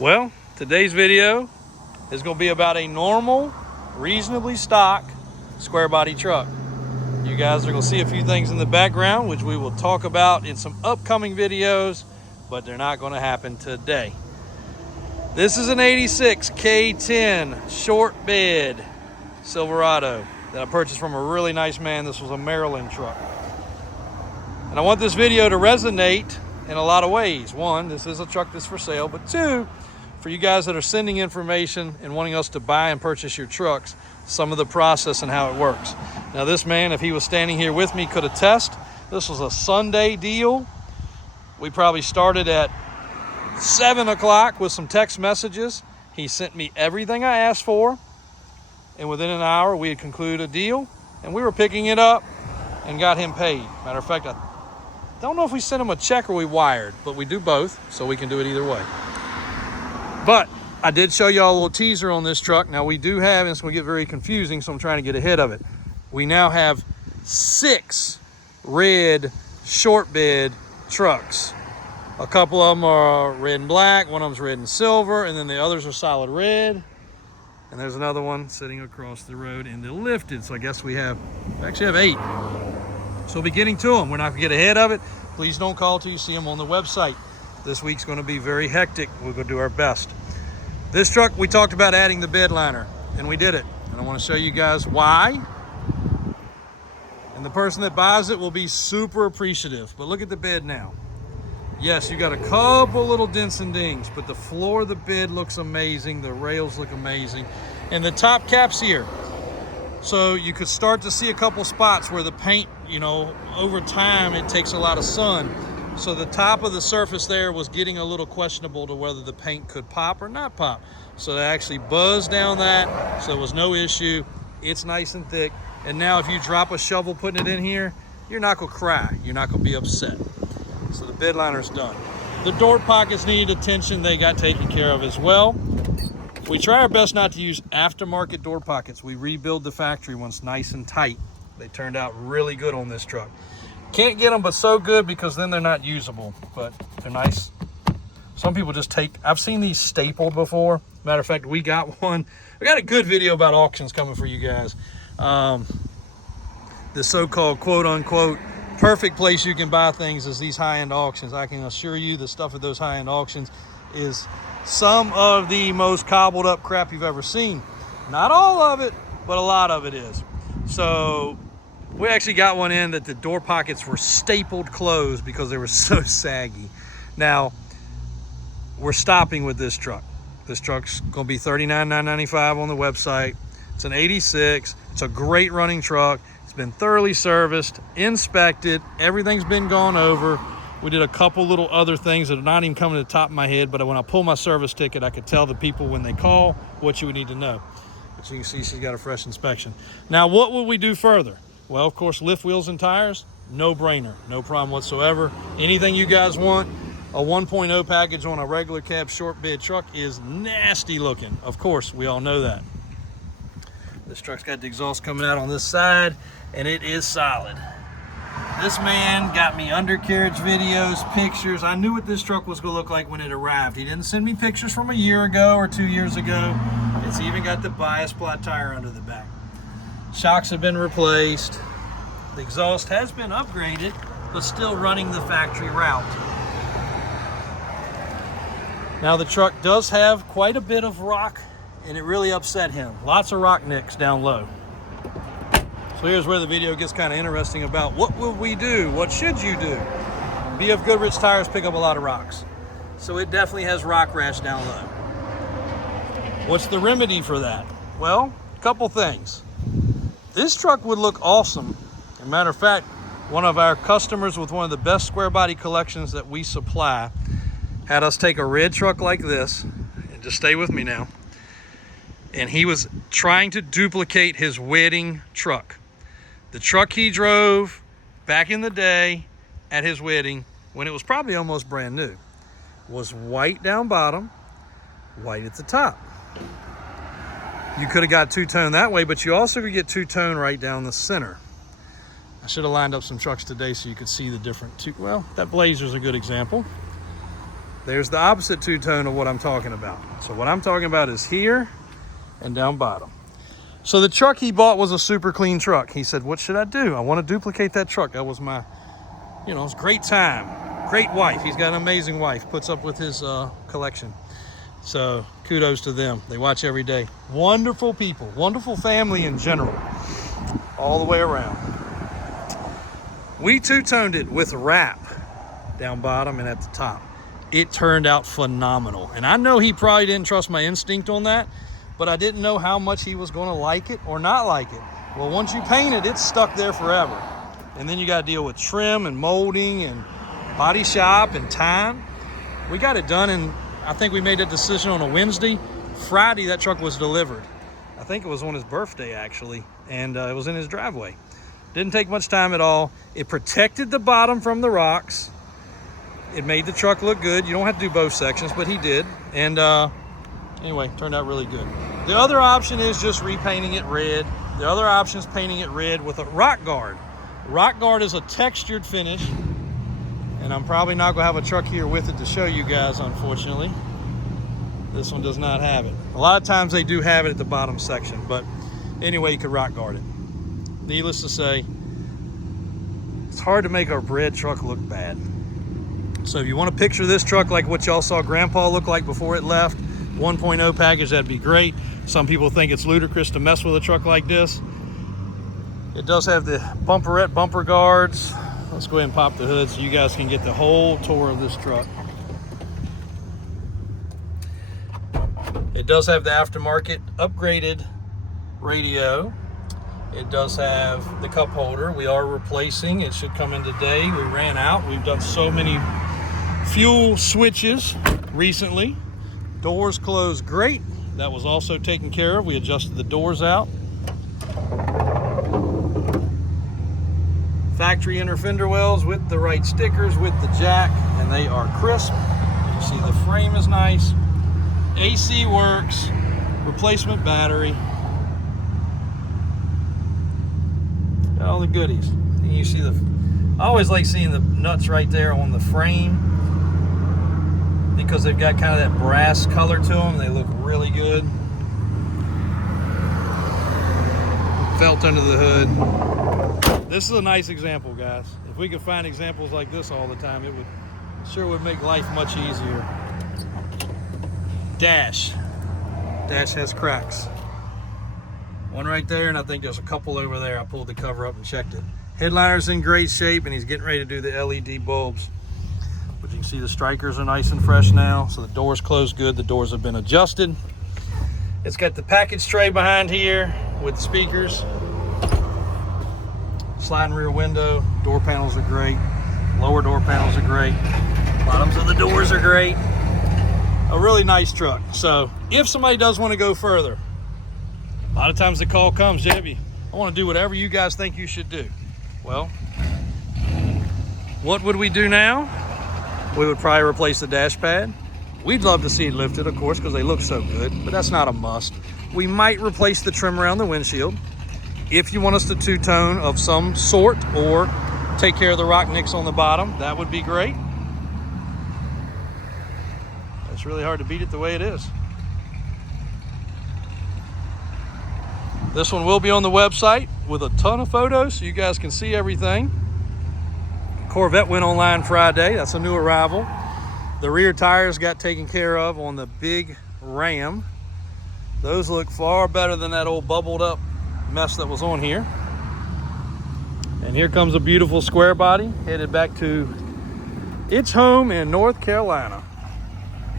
Well, today's video is going to be about a normal, reasonably stock square body truck. You guys are going to see a few things in the background, which we will talk about in some upcoming videos, but they're not going to happen today. This is an 86 K10 short bed Silverado that I purchased from a really nice man. This was a Maryland truck. And I want this video to resonate in a lot of ways. One, this is a truck that's for sale, but two, for you guys that are sending information and wanting us to buy and purchase your trucks, some of the process and how it works. Now this man, if he was standing here with me, could attest. This was a Sunday deal. We probably started at 7 o'clock with some text messages. He sent me everything I asked for, and within an hour we had concluded a deal, and we were picking it up and got him paid. Matter of fact, I don't know if we sent him a check or we wired, but we do both, so we can do it either way. But I did show y'all a little teaser on this truck. Now we do have, and it's going to get very confusing, so I'm trying to get ahead of it. We now have 6 red short bed trucks. A couple of them are red and black, one of them's red and silver, and then the others are solid red. And there's another one sitting across the road in the lifted. So I guess we actually have 8. So we'll be getting to them. We're not going to get ahead of it. Please don't call till you see them on the website. This week's going to be very hectic. We're going to do our best. This truck, we talked about adding the bed liner, and we did it. And I want to show you guys why. And the person that buys it will be super appreciative. But look at the bed now. Yes, you got a couple little dents and dings, but the floor of the bed looks amazing. The rails look amazing. And the top cap's here. So you could start to see a couple spots where the paint, over time it takes a lot of sun. So the top of the surface there was getting a little questionable to whether the paint could pop or not pop. So they actually buzzed down that, so there was no issue. It's nice and thick. And now if you drop a shovel putting it in here, you're not gonna cry. You're not gonna be upset. So the bed liner's done. The door pockets needed attention. They got taken care of as well. We try our best not to use aftermarket door pockets. We rebuild the factory ones nice and tight. They turned out really good on this truck. Can't get them but so good because then they're not usable, but they're nice. Some people just I've seen these stapled before. Matter of fact, we got one. We got a good video about auctions coming for you guys. The so-called quote unquote perfect place you can buy things is these high-end auctions. I can assure you the stuff at those high-end auctions is some of the most cobbled up crap you've ever seen. Not all of it, but a lot of it is. So we actually got one in that the door pockets were stapled closed because they were so saggy. Now, we're stopping with this truck. This truck's gonna be $39,995 on the website. It's an 86, it's a great running truck. It's been thoroughly serviced, inspected, everything's been gone over. We did a couple little other things that are not even coming to the top of my head, but when I pull my service ticket, I could tell the people when they call what you would need to know. But you can see she's got a fresh inspection. Now, what will we do further? Well, of course, lift wheels and tires, no brainer, no problem whatsoever. Anything you guys want, a 1.0 package on a regular cab short bed truck is nasty looking. Of course, we all know that. This truck's got the exhaust coming out on this side, and it is solid. This man got me undercarriage videos, pictures. I knew what this truck was gonna look like when it arrived. He didn't send me pictures from a year ago or 2 years ago. It's even got the bias ply tire under the back. Shocks have been replaced. The exhaust has been upgraded, but still running the factory route. Now the truck does have quite a bit of rock, and it really upset him. Lots of rock nicks down low. So here's where the video gets kind of interesting about what will we do? What should you do? BF Goodrich tires pick up a lot of rocks. So it definitely has rock rash down low. What's the remedy for that? Well, a couple things. This truck would look awesome. As a matter of fact, one of our customers with one of the best square body collections that we supply had us take a red truck like this, and just stay with me now, and he was trying to duplicate his wedding truck. The truck he drove back in the day at his wedding, when it was probably almost brand new, was white down bottom, white at the top. You could have got two-tone that way, but you also could get two-tone right down the center. I should have lined up some trucks today so you could see the different well, that Blazer's a good example. There's the opposite two-tone of what I'm talking about. So what I'm talking about is here and down bottom. So the truck he bought was a super clean truck. He said, what should I do? I want to duplicate that truck. That was my, you know, it's a great time. Great wife. He's got an amazing wife. Puts up with his collection. So kudos to them. They watch every day. Wonderful people. Wonderful family in general. All the way around. We two-toned it with wrap down bottom and at the top. It turned out phenomenal. And I know he probably didn't trust my instinct on that, but I didn't know how much he was going to like it or not like it. Well, once you paint it, it's stuck there forever. And then you got to deal with trim and molding and body shop and time. We got it done, and I think we made a decision on a Wednesday. Friday, that truck was delivered. I think it was on his birthday, actually, and it was in his driveway. Didn't take much time at all. It protected the bottom from the rocks. It made the truck look good. You don't have to do both sections, but he did. And anyway, turned out really good. The other option is just repainting it red. The other option is painting it red with a rock guard. Rock guard is a textured finish, and I'm probably not going to have a truck here with it to show you guys, unfortunately. This one does not have it. A lot of times they do have it at the bottom section, but anyway, you could rock guard it. Needless to say, it's hard to make a red truck look bad. So if you want to picture this truck like what y'all saw Grandpa look like before it left, 1.0 package, that'd be great. Some people think it's ludicrous to mess with a truck like this. It does have the bumperette bumper guards. Let's go ahead and pop the hood so you guys can get the whole tour of this truck. It does have the aftermarket upgraded radio. It does have the cup holder. We are replacing. It should come in today. We ran out. We've done so many fuel switches recently. Doors closed great. That was also taken care of. We adjusted the doors out. Factory inner fender wells with the right stickers with the jack, and they are crisp. You see the frame is nice. AC works. Replacement battery. Got all the goodies. And you see I always like seeing the nuts right there on the frame, because they've got kind of that brass color to them. They look really good. Felt under the hood. This is a nice example, guys. If we could find examples like this all the time, it would make life much easier. Dash has cracks. One right there, and I think there's a couple over there. I pulled the cover up and checked it. Headliner's in great shape, and he's getting ready to do the LED bulbs. But you can see the strikers are nice and fresh now, so the doors close good. The doors have been adjusted. It's got the package tray behind here with the speakers. Sliding rear window. Door panels are great. Lower door panels are great. Bottoms of the doors are great. A really nice truck. So if somebody does want to go further, a lot of times the call comes, Debbie, I want to do whatever you guys think you should do. Well, what would we do now? We would probably replace the dash pad. We'd love to see it lifted, of course, because they look so good, but that's not a must. We might replace the trim around the windshield. If you want us to two-tone of some sort or take care of the rock nicks on the bottom, that would be great. It's really hard to beat it the way it is. This one will be on the website with a ton of photos so you guys can see everything. Corvette went online Friday. That's a new arrival. The rear tires got taken care of on the big Ram. Those look far better than that old bubbled up mess that was on here. And here comes a beautiful square body headed back to its home in North Carolina.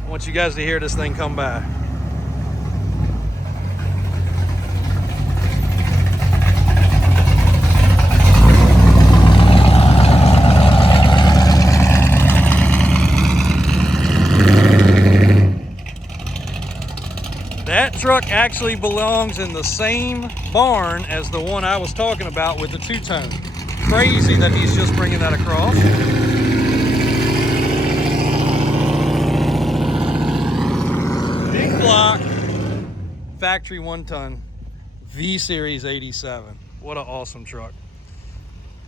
I want you guys to hear this thing come by. That truck actually belongs in the same barn as the one I was talking about with the two-tone. Crazy that he's just bringing that across. Big block, factory 1-ton, V-Series 87. What an awesome truck.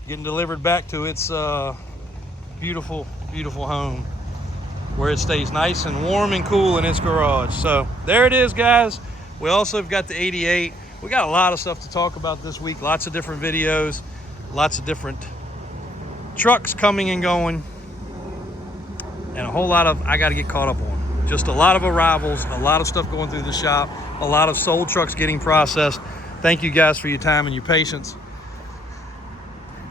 Getting delivered back to its beautiful, beautiful home where it stays nice and warm and cool in its garage. So there it is, guys. We also have got the 88. We got a lot of stuff to talk about this week. Lots of different videos, lots of different trucks coming and going, and a whole lot of I got to get caught up on. Just a lot of arrivals, a lot of stuff going through the shop, a lot of sold trucks getting processed. Thank you guys for your time and your patience.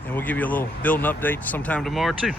And we'll give you a little building update sometime tomorrow too.